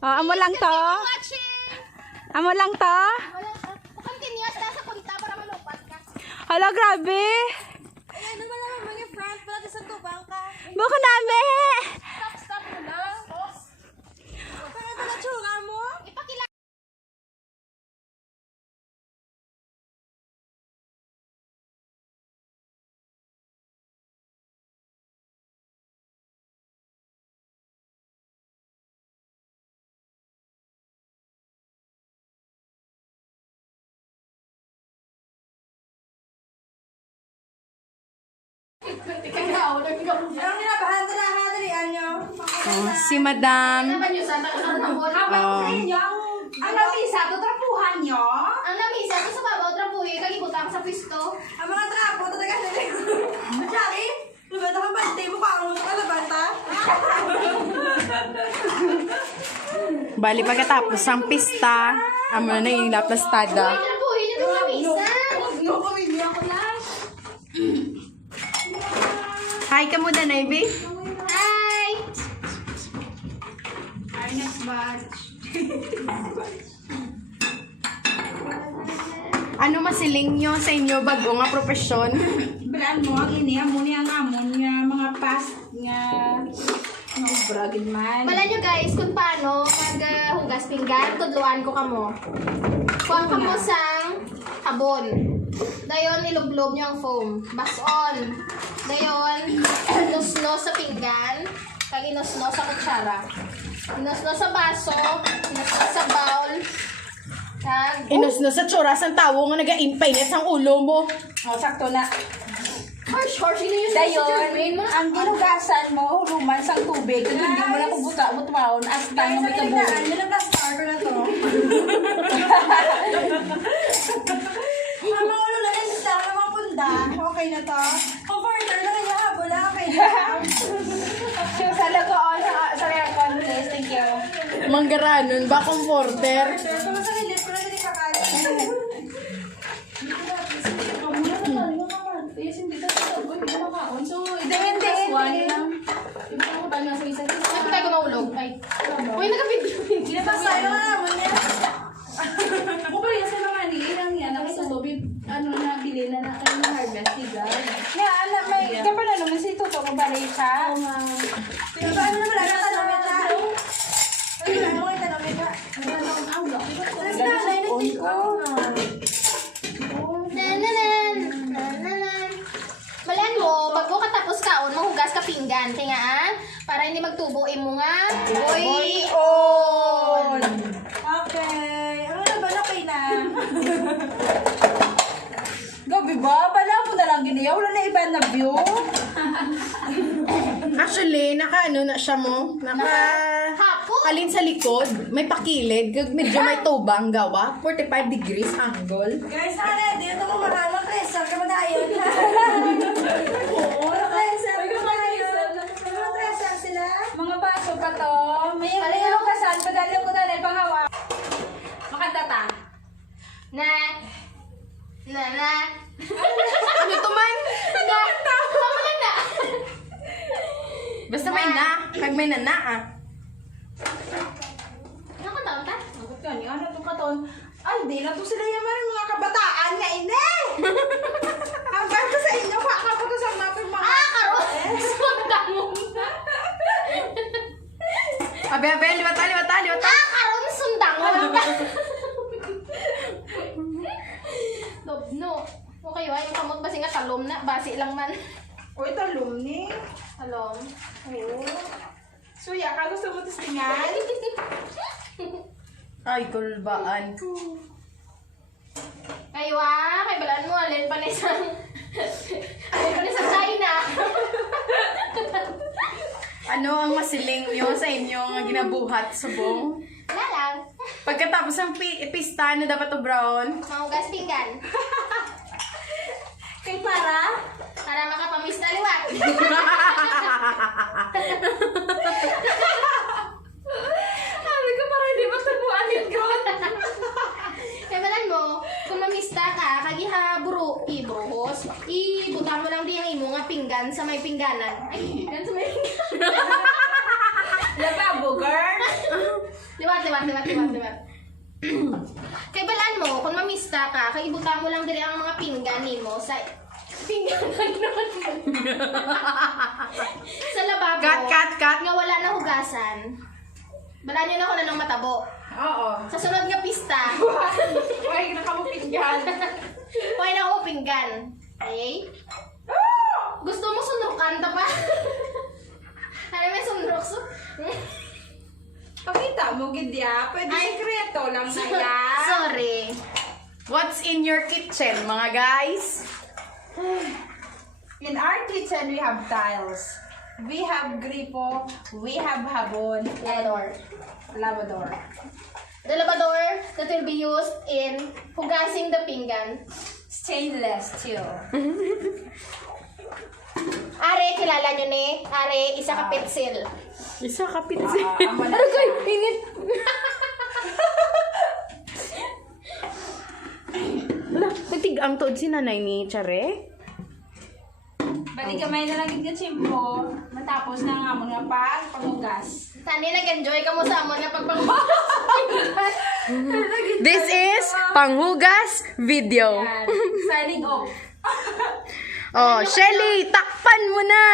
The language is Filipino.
Oh, amo lang to. Amo lang to. Continuous na sa punta para malupat ka. Hala, grabe. Ayan naman naman mga front pala sa tubang ka. Buko nami. Stop mo na. Para pala tsura mo. Ipakila. Oh, si Madam. Ang lamisa, ito trapuhan nyo? Ang lamisa, ito sa babaw trapuhin. Kalibutan sa pisto. Ang mga trapo, talaga nila. Jackie, lubata ka bante mo pa ang ka labanta. Bali pagkatapos ang pista, amo na yung laplastada. Trapuhin ito lamisa. No, kami niya ako lang. Hi ka muna, Naibi. Hi! Our next batch. Ano masiling nyo sa inyo bago nga profesyon? Bilaan mo ang ini, amo niya ang amon nga mga past nga bragid man. Wala nyo guys kung paano hugas pinggan, tudluan ko kamo. Kuha ka mo sang sabon. Dayon, ilublob nyo ang foam. Bason. Dayon, inusnos sa pinggan. Kag inusnos sa kutsara. Inusnos sa baso. Inusnos sa bowl. Kag... Inusnos sa tsuras ang tawo nga nag-a-impainit ang ulo mo. Oh, sakto na. Harsh, yun yung Dayon, ang ginugasan mo, huluman sa tubig. Kung hindi mo na kubuta, butwaon, as tayo may kabuhin. Ano na plastar ko na to? Ang mga ulo na rin sa mga punda. Okay na to. Kung further na kanya habol, okay na. Sa lagoon, sa real contest, thank you. Manggaranon ba comforter? Sir, kung sa lilit ko na rin kakain. Ay, patay ko maulog. Ay. Uy, nagka-video. Pinapasay ko na naman yan. Kung pa yan sa mga nilang yan, ako sa lobby, ano na, bili na natin ng harvest, diba? Nga, anak, may kapal na naman si Tuto kung balay ka. Oo nga. Pero paano naman ang tanongin ka? Ano mo yung tanongin ka? Tapos nanay na Tito. Nananan. Nananan. Balaan mo, bago ka tapos kaon, mahugas ka pinggan. Kaya nga, para hindi magtubuin mo nga. Boy on! Okay. Ano na ba? Okay na. Gabi ba? Bala mo na lang giniya. Wala na iba na view. Actually, naka-ano na siya mo? Hapon? Alin sa likod, may pakilid, medyo may tubang gawa, 45 degrees angle. Guys, ready. Ito mo makamang Crescent. Kama na yun. Oo, Crescent. Mga Crescent sila. Mga baso pa to. May yung kasan, padali ko na lang panghawa. Makanta ta. Na. Na. Ano to man? Na. Tama na. Basta may na, kag may nana ah. Ano ka taon ta? Bakit ka niya? Ano itong katon? Ay, di na to sila yaman mga kabataan nga ini. Ang ganda sa inyo, baka pa to sa mga Karon! Sundang mo. Abe, liwata. Karon, sundang mo lang ta. No. Okay, yung kamot basi nga talom na. Basi lang man. Uy, talong ni. Talom. Oo. Suya ka, gusto mo tistingan? Ay, kulbaan. Kayo kay balaan mo, alin pa na isang... alin pa na isang China. Ano ang masiling nyo sa inyong ginabuhat subong? Wala lang. Pagkatapos ng pista, ano dapat to brown? Mahugas pinggan. Kay para? Para makapamis na liwat. Sabi ko para hindi matubuan yun ko. Kaya balaan mo, kung mamista ka, kagiha ibuhos, ibuta mo lang di ang imo nga pinggan sa may pingganan. Ay, pinggan sa may pingganan. Lababo, girl. Liwat. Kay balaan mo, kung mamista ka, kay ibutan mo lang diri ang mga pinggan nimo sa sa lababo. Cut. Nga wala na hugasan. Balaan nyo na ako na ng matabo. Oo. Sa sunod nga pista, Ay, nakamupinggan. huwag na ako pinggan. Okay? Gusto mo sunrukan ta pa? Ano may sunrok? Pakita mo, Gidya. Pwede Ay. sekreto lang na yan. Sorry. What's in your kitchen, mga guys? In our kitchen, we have tiles. We have gripo. We have habon. Lavador. Lavador. The lavador that will be used in hugasing the pinggan. Stainless steel. Are, kilala nyo ni? Are, isa ka pencil. Isa ka pizza. Amo na siya. Init. Wala, nagtig-ang tuod si nanay ni Chare. Bali kamay na lang yung chimpo. Matapos na nga mga paghugas. Tani, nag-enjoy ka mo sa amon na pagpanghugas. This is panghugas video. Yan. Signing off. Oh, Shelly, takpan mo na!